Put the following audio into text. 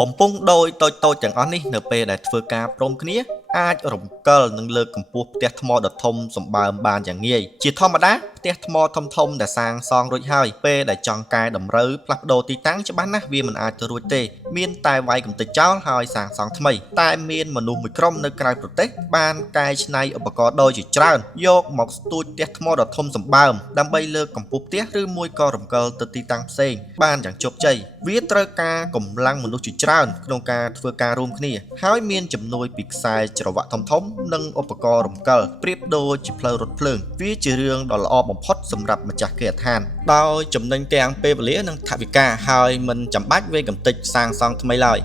បំពង់ដោយតូចៗទាំងអស់នេះនៅពេលដែលធ្វើការព្រមគ្នាអាចរំកិលនិងលើកកម្ពស់ផ្ទះថ្មដ៏ធំសម្បើមបានយ៉ាងងាយជាធម្មតាផ្ទះថ្មធំៗដែលសាងសង់រួចហើយពេលដែលចង់កែតម្រូវផ្លាស់ប្ដូរទីតាំងច្បាស់ណាស់វាមិនអាចទៅរួចទេមានតែវាយកម្ទេចចោលហើយសាងសង់ថ្មីតែមានមនុស្សមួយក្រុមនៅក្រៅប្រទេសបានកែច្នៃឧបករណ៍ដូចជាច្រើនយកមកស្ទូចផ្ទះថ្មដ៏ធំសម្បើមដើម្បីលើកកម្ពស់ផ្ទះឬមួយក៏រំកិលទៅទីតាំងផ្សេងបានយ៉ាងជោគជ័យវាត្រូវការកម្លាំងមនុស្សជាច្រើនក្នុងការធ្វើការរួមគ្នាហើយមានជំនួយពីខ្សែច្រវាក់ធំៗនិងឧបករណ៍រំកិលប្រៀបដូចជាផ្លូវរថភ្លើងវាជារឿងដ៏ល្អបំផុតសម្រាប់ម្ចាស់គេហដ្ឋានដោយចំណេញទាំងពេលវេលានិងថវិកាហើយមិនចាំបាច់វេកម្ទេចសាងសង់ថ្មីឡើយ